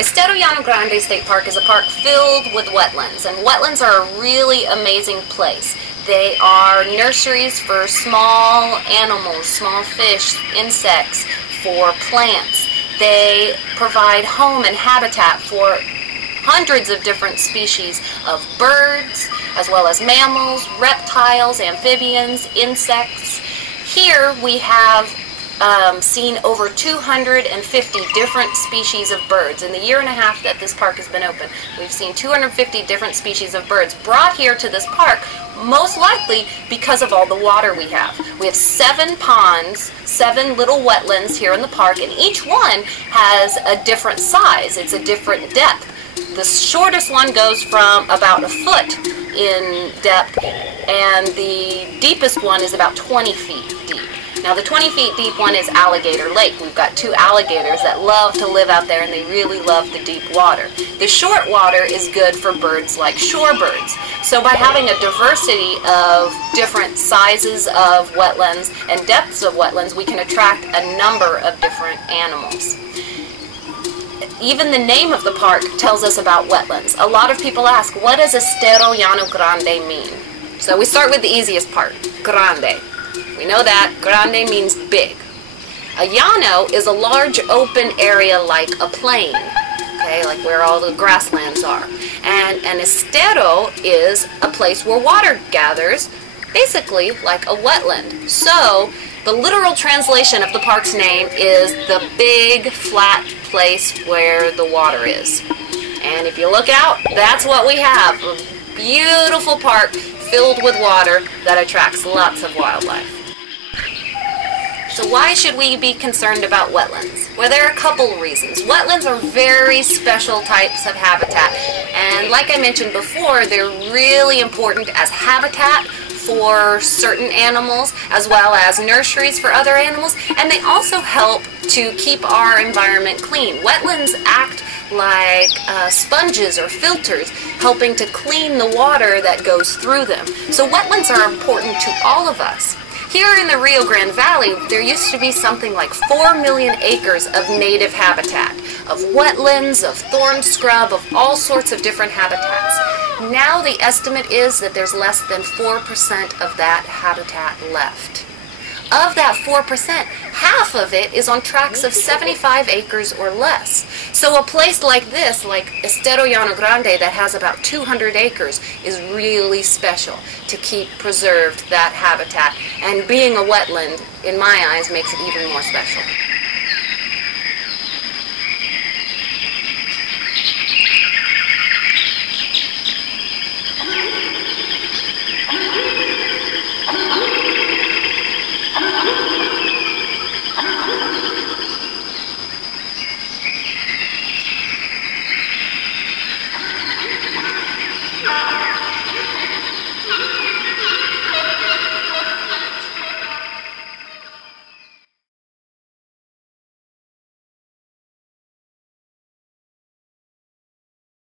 Estero Llano Grande State Park is a park filled with wetlands, and wetlands are a really amazing place. They are nurseries for small animals, small fish, insects, for plants. They provide home and habitat for hundreds of different species of birds, as well as mammals, reptiles, amphibians, insects. Here we have seen over 250 different species of birds. In the year and a half that this park has been open, we've seen 250 different species of birds brought here to this park, most likely because of all the water we have. We have 7 ponds, 7 little wetlands here in the park, and each one has a different size. It's a different depth. The shortest one goes from about a foot in depth, and the deepest one is about 20 feet deep. Now the 20 feet deep one is Alligator Lake. We've got 2 alligators that love to live out there, and they really love the deep water. The short water is good for birds like shorebirds. So by having a diversity of different sizes of wetlands and depths of wetlands, we can attract a number of different animals. Even the name of the park tells us about wetlands. A lot of people ask, what does Estero Llano Grande mean? So we start with the easiest part, grande. We know that grande means big. A llano is a large open area like a plain, okay, like where all the grasslands are. And an estero is a place where water gathers, basically like a wetland. So the literal translation of the park's name is the big flat place where the water is. And if you look out, that's what we have. A beautiful park filled with water that attracts lots of wildlife. So why should we be concerned about wetlands? Well, there are a couple reasons. Wetlands are very special types of habitat, and like I mentioned before, they're really important as habitat for certain animals, as well as nurseries for other animals, and they also help to keep our environment clean. Wetlands act like sponges or filters, helping to clean the water that goes through them. So wetlands are important to all of us. Here in the Rio Grande Valley, there used to be something like 4 million acres of native habitat, of wetlands, of thorn scrub, of all sorts of different habitats. Now the estimate is that there's less than 4% of that habitat left. Of that 4%, half of it is on tracts of 75 acres or less. So a place like this, like Estero Llano Grande, that has about 200 acres, is really special to keep preserved that habitat. And being a wetland, in my eyes, makes it even more special.